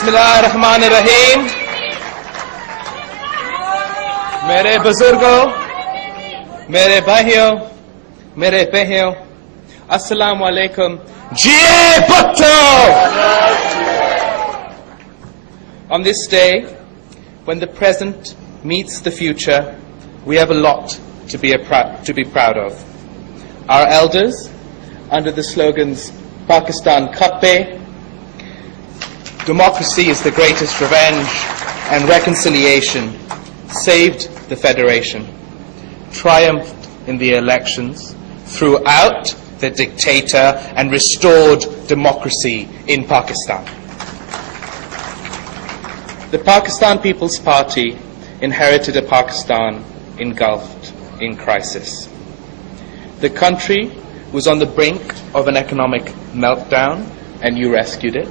बिस्मिल्लाहिर्रहमानिर्रहीम। मेरे बुजुर्गों, मेरे भाइयों, मेरे बहनों, अस्सलाम वालेकुम। जिए Bhutto! On this day, when the present meets the future, we have a lot to be proud of. Our elders, under the slogans Pakistan Khappe, democracy is the greatest revenge, and reconciliation, saved the Federation, triumphed in the elections, threw out the dictator, and restored democracy in Pakistan. The Pakistan People's Party inherited a Pakistan engulfed in crisis. The country was on the brink of an economic meltdown, and you rescued it.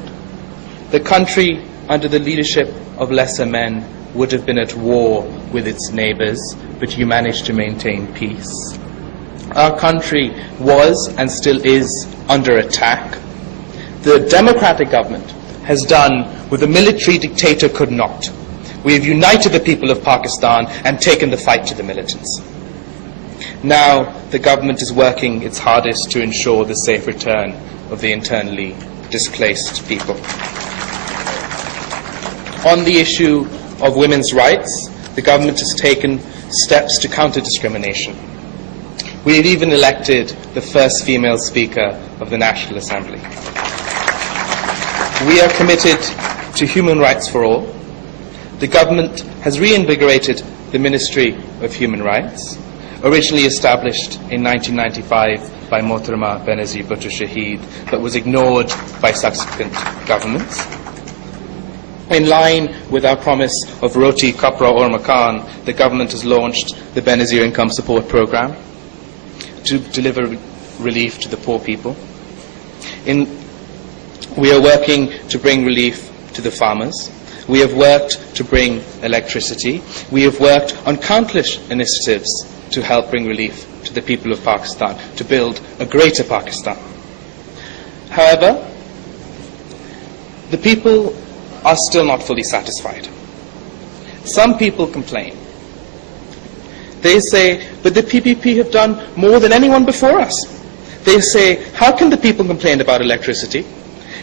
The country, under the leadership of lesser men, would have been at war with its neighbors, but you managed to maintain peace. Our country was and still is under attack. The democratic government has done what the military dictator could not. We have united the people of Pakistan and taken the fight to the militants. Now the government is working its hardest to ensure the safe return of the internally displaced people. On the issue of women's rights, the government has taken steps to counter discrimination. We have even elected the first female Speaker of the National Assembly. We are committed to human rights for all. The government has reinvigorated the Ministry of Human Rights, originally established in 1995 by Mohtarama Benazir Bhutto Shahid, but was ignored by subsequent governments. In line with our promise of Roti, Kapra or Makan, the government has launched the Benazir Income Support Programme to deliver relief to the poor people. We are working to bring relief to the farmers. We have worked to bring electricity. We have worked on countless initiatives to help bring relief to the people of Pakistan, to build a greater Pakistan. However, the people are still not fully satisfied. Some people complain. They say, but the PPP have done more than anyone before us. They say, how can the people complain about electricity?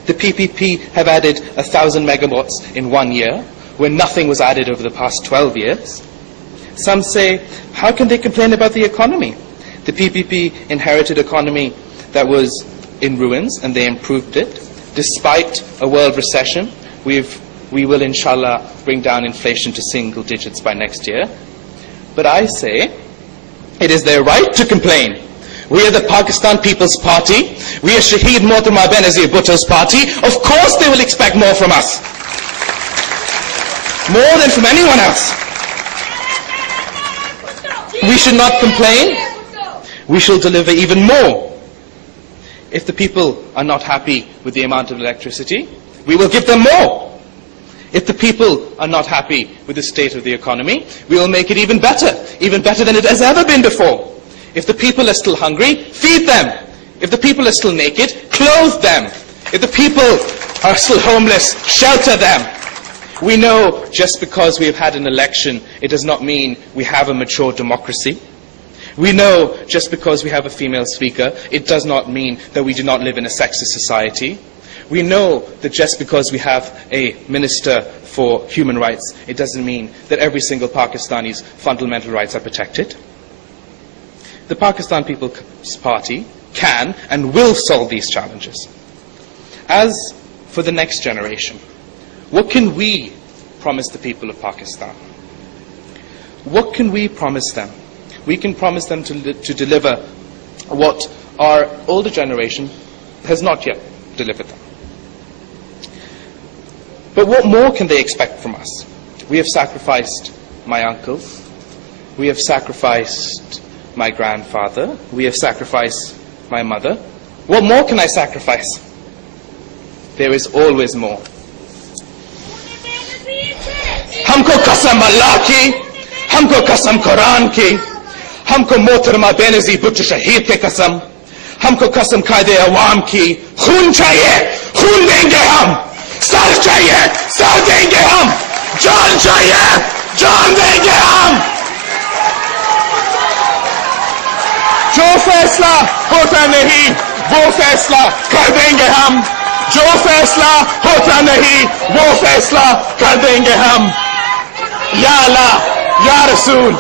The PPP have added 1,000 megawatts in 1 year, when nothing was added over the past 12 years. Some say, how can they complain about the economy? The PPP inherited an economy that was in ruins, and they improved it. Despite a world recession, we will, inshallah, bring down inflation to single digits by next year. But I say, it is their right to complain. We are the Pakistan People's Party. We are Shaheed Mohtarama Benazir Bhutto's party. Of course they will expect more from us. More than from anyone else. We should not complain. We shall deliver even more. If the people are not happy with the amount of electricity, we will give them more. If the people are not happy with the state of the economy, we will make it even better than it has ever been before. If the people are still hungry, feed them. If the people are still naked, clothe them. If the people are still homeless, shelter them. We know just because we have had an election, it does not mean we have a mature democracy. We know just because we have a female speaker, it does not mean that we do not live in a sexist society. We know that just because we have a minister for human rights, it doesn't mean that every single Pakistani's fundamental rights are protected. The Pakistan People's Party can and will solve these challenges. As for the next generation, what can we promise the people of Pakistan? What can we promise them? We can promise them to deliver what our older generation has not yet delivered them. But what more can they expect from us? We have sacrificed my uncle. We have sacrificed my grandfather. We have sacrificed my mother. What more can I sacrifice? There is always more. Humko kasam Allah ki, humko kasam Quran ki, humko Mohtarama Benazir Bhutto Shahid ke kasam, हमको कसम खाए दे अवाम की खून चाहिए, खून देंगे हम, sir चाहिए, सर देंगे हम, जान चाहिए, जान देंगे हम। जो फैसला होता नहीं वो फैसला कर देंगे हम, जो फैसला होता नहीं वो फैसला कर देंगे हम। या अल्लाह या रसूल,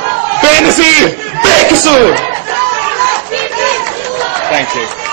बेनजीर बेकसूर। Thank you.